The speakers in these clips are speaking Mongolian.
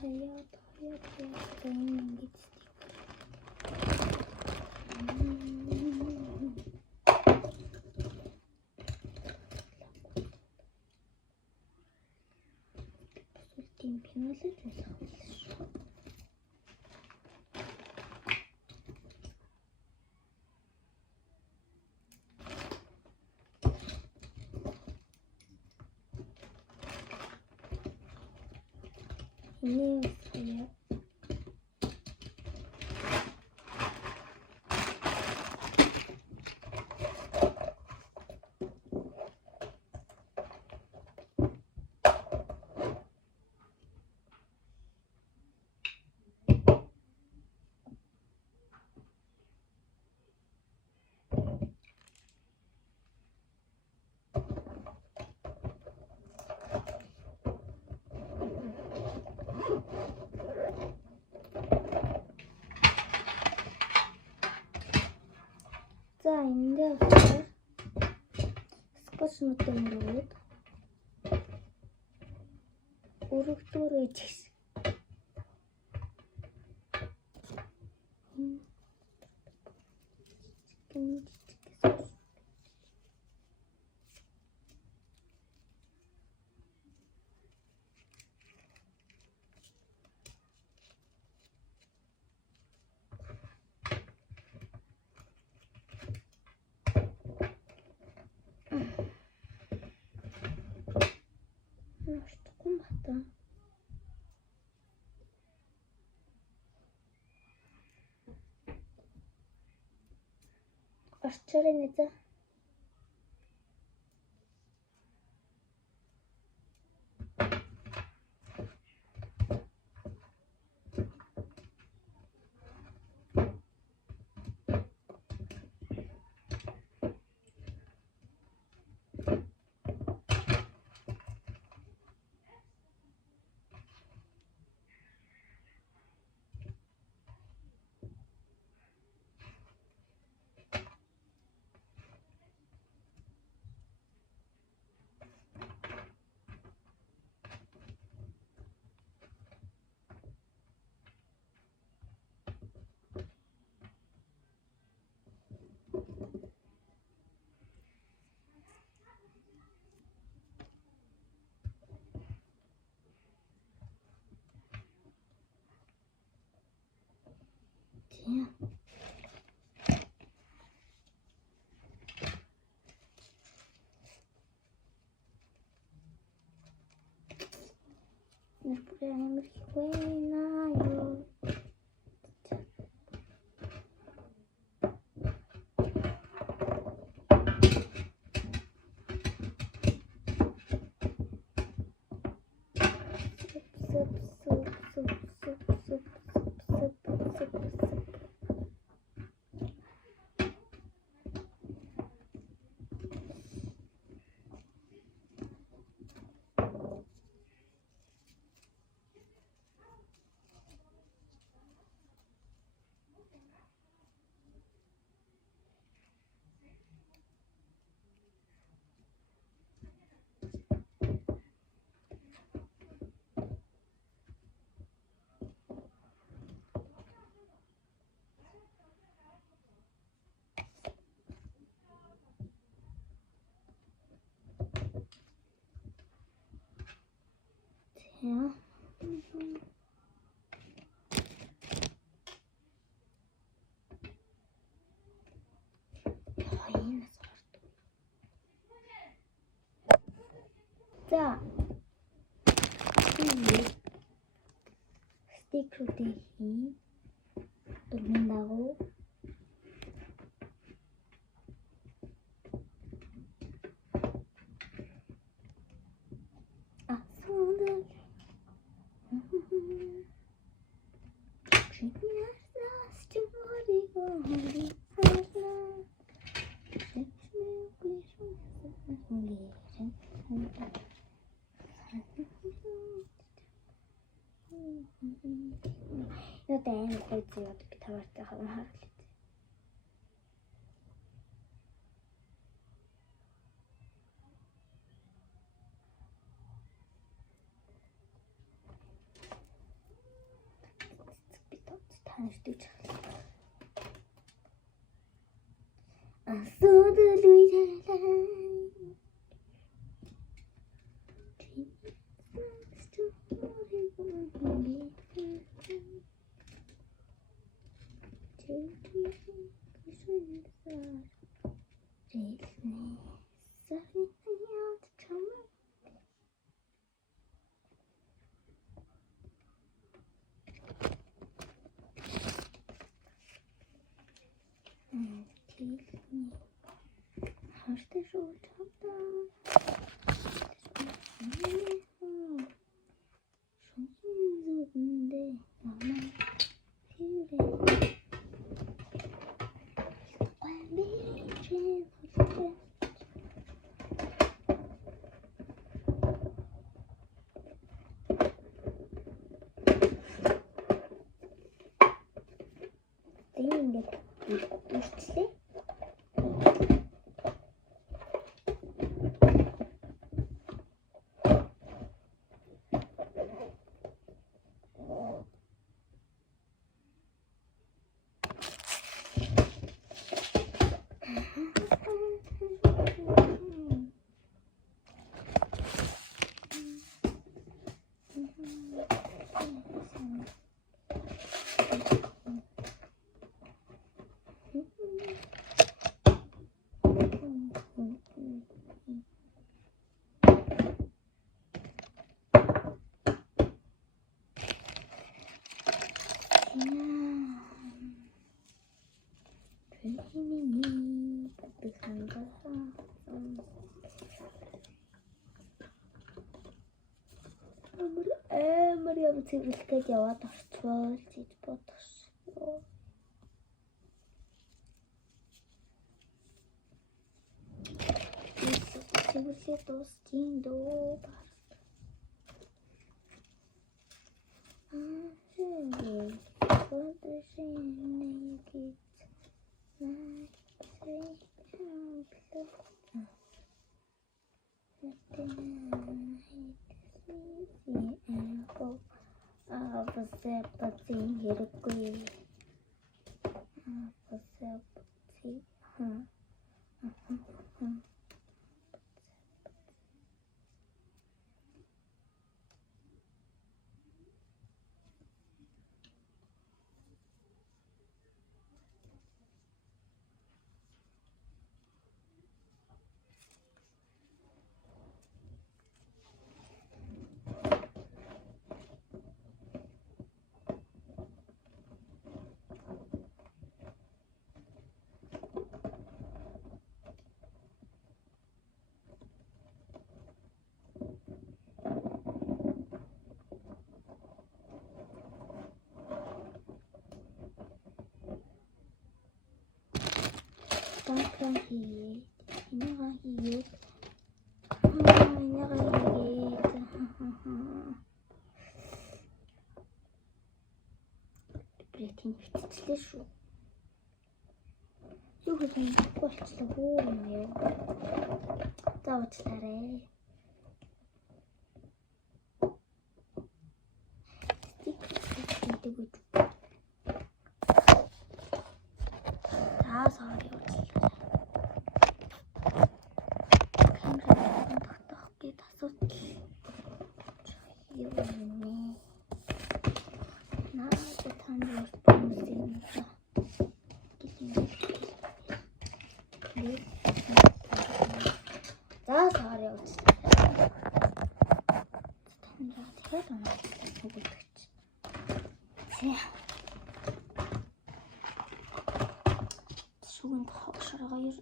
hayat git. Тийм пиналж байсан. Ini saya за энэ дээр скотчнуудтай мөрөөд өргөдөрөө ичсэн. Что бата? Ашчарынэзэ. Тийм. Например, хуйнаю. Тийм. За. Стикрүүдээ хийн. Дурмын дагуу. Асуунаа. Надад амар гоё зүй одоо би таваартай хаваа хараад. ханшдаж. Асуудал үеэлээ. Хаштай шүү чамдаа. Шүнзэндээ намаа хэрэг. Тэгээд ингээд үрчлээ. Амар яв цэвэрлэхэд яваад орцвол гэж бодсон. Цэвэрлээд дуусчихин дөө. Бацэн хэрэггүй. Бацэн. Ini Бретийн хвтцлээ шүү. Юу гэж болчихлоо хөө юм яа. За уучлаарай. Стик. Sorry. Камерын тогтоох гээд асуудал. Юу юм бэ? Наад танд бүрсэн. За sorry уучлаарай. Танд тэгээд өгөөч. Шуганд хогшороо ер.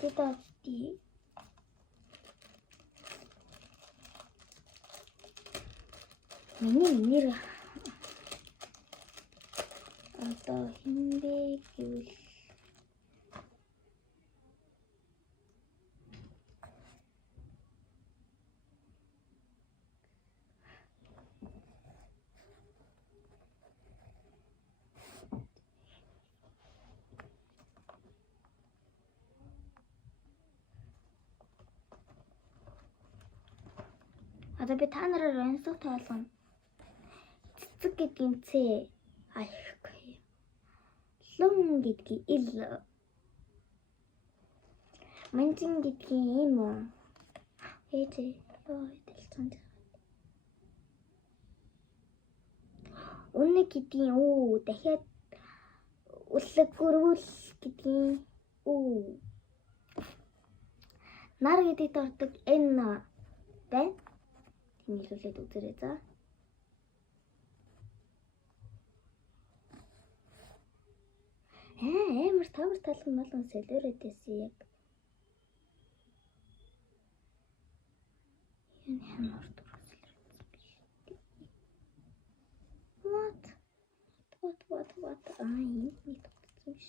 Подожди. Миний нэр Одоо хинбэ гэвэл одоо би та нараар онцлог тоолгоно. Цэцэг гэдгийн Ц аяхгүй. Лун гэдгийн Л. Манжин гэдгийн М. Ээжээ ёо дэлцэн. Үнэ гэдгийн Ү дахиад үлэг гөрвөл гэдгийн Ү. Нар гэдэгт ордог Н байна. Нийлүүлээд үзээрэй за. Амар тавар талхан малган солиорээдээс яг. Энэ ямар дурсалж биш. What? Энэ нэг тогтсон биш.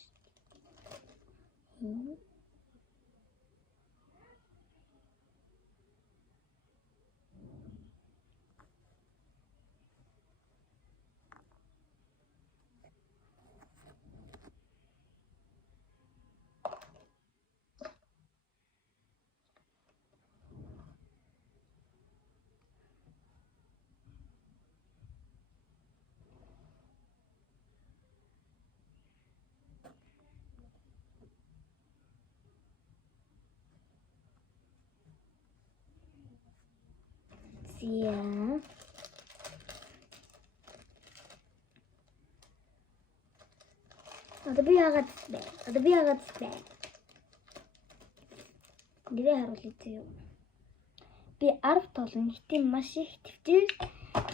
Зя. Одоо би яагаад бэ? Нэрээ харуулъя зөө. Би 10 толон хитийн маш их төвчээр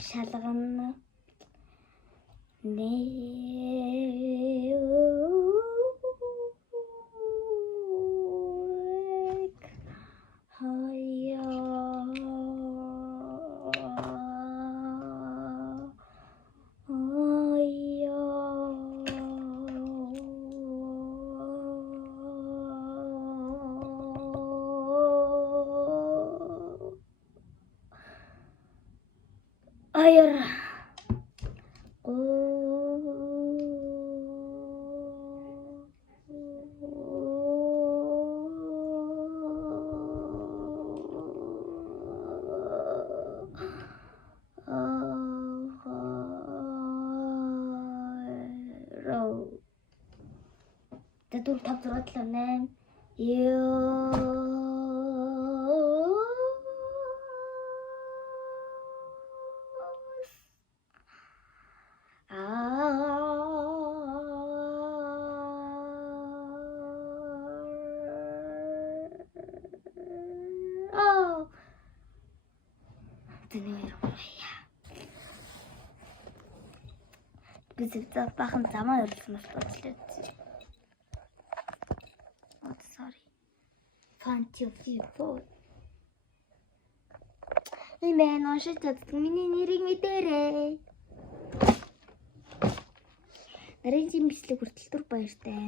шалгана. Аяр. Тэдүр 5 6 7 8 Bizimde bakın zaman yorulsunuz başlıyor. Oh, sorry. Fantiofifo. Имэн уншиж чаддаг миний нэрийг мэдээрэй. Нарын жимслэг хүртэл түр баяртай.